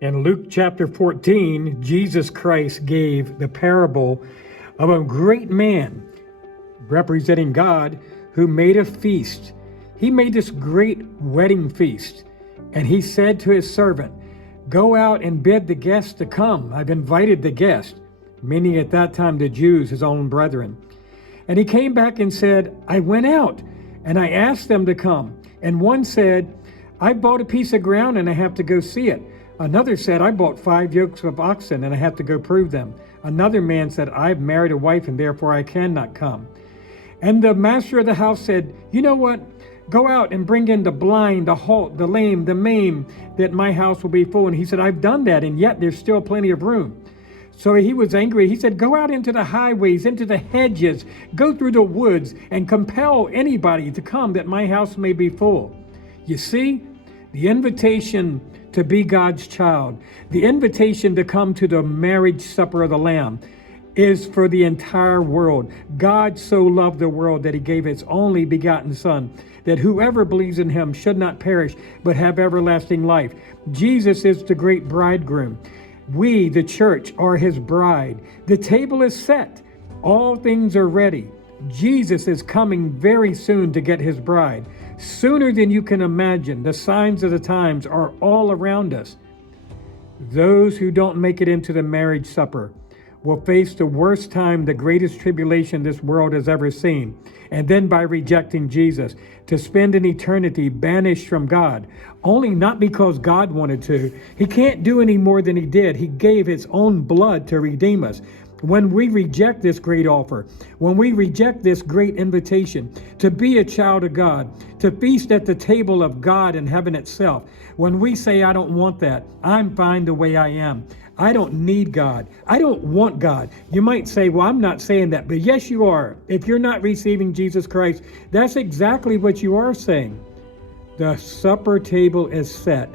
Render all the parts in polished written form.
In Luke chapter 14, Jesus Christ gave the parable of a great man representing God who made a feast. He made this great wedding feast, and he said to his servant, "Go out and bid the guests to come. I've invited the guests," meaning at that time the Jews, his own brethren. And he came back and said, "I went out and I asked them to come. And one said, I bought a piece of ground and I have to go see it. Another said, I bought 5 yokes of oxen and I have to go prove them. Another man said, I've married a wife and therefore I cannot come." And the master of the house said, "You know what? Go out and bring in the blind, the halt, the lame, the maimed, that my house will be full." And he said, "I've done that, and yet there's still plenty of room." So he was angry. He said, "Go out into the highways, into the hedges, go through the woods, and compel anybody to come that my house may be full." You see, the invitation to be God's child, the invitation to come to the marriage supper of the Lamb, is for the entire world. God so loved the world that he gave his only begotten Son, that whoever believes in him should not perish, but have everlasting life. Jesus is the great bridegroom. We, the church, are his bride. The table is set. All things are ready. Jesus is coming very soon to get his bride. Sooner than you can imagine. The signs of the times are all around us. Those who don't make it into the marriage supper will face the worst time, the greatest tribulation this world has ever seen. And then by rejecting Jesus, to spend an eternity banished from God, only not because God wanted to. He can't do any more than he did. He gave his own blood to redeem us. When we reject this great offer, when we reject this great invitation to be a child of God, to feast at the table of God in heaven itself, when we say, "I don't want that, I'm fine the way I am, I don't need God, I don't want God," you might say, "Well, I'm not saying that," but yes, you are. If you're not receiving Jesus Christ, that's exactly what you are saying. The supper table is set.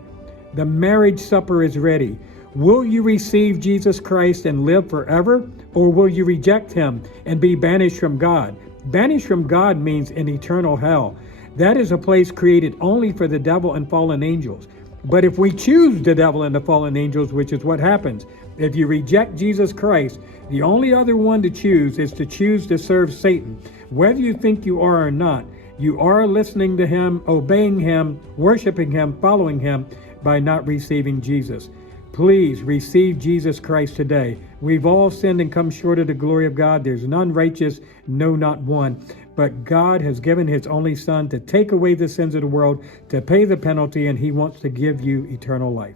The marriage supper is ready. Will you receive Jesus Christ and live forever, or will you reject him and be banished from God? Banished from God means in eternal hell. That is a place created only for the devil and fallen angels. But if we choose the devil and the fallen angels, which is what happens, if you reject Jesus Christ, the only other one to choose is to choose to serve Satan. Whether you think you are or not, you are listening to him, obeying him, worshiping him, following him by not receiving Jesus. Please receive Jesus Christ today. We've all sinned and come short of the glory of God. There's none righteous, no, not one. But God has given his only Son to take away the sins of the world, to pay the penalty, and he wants to give you eternal life.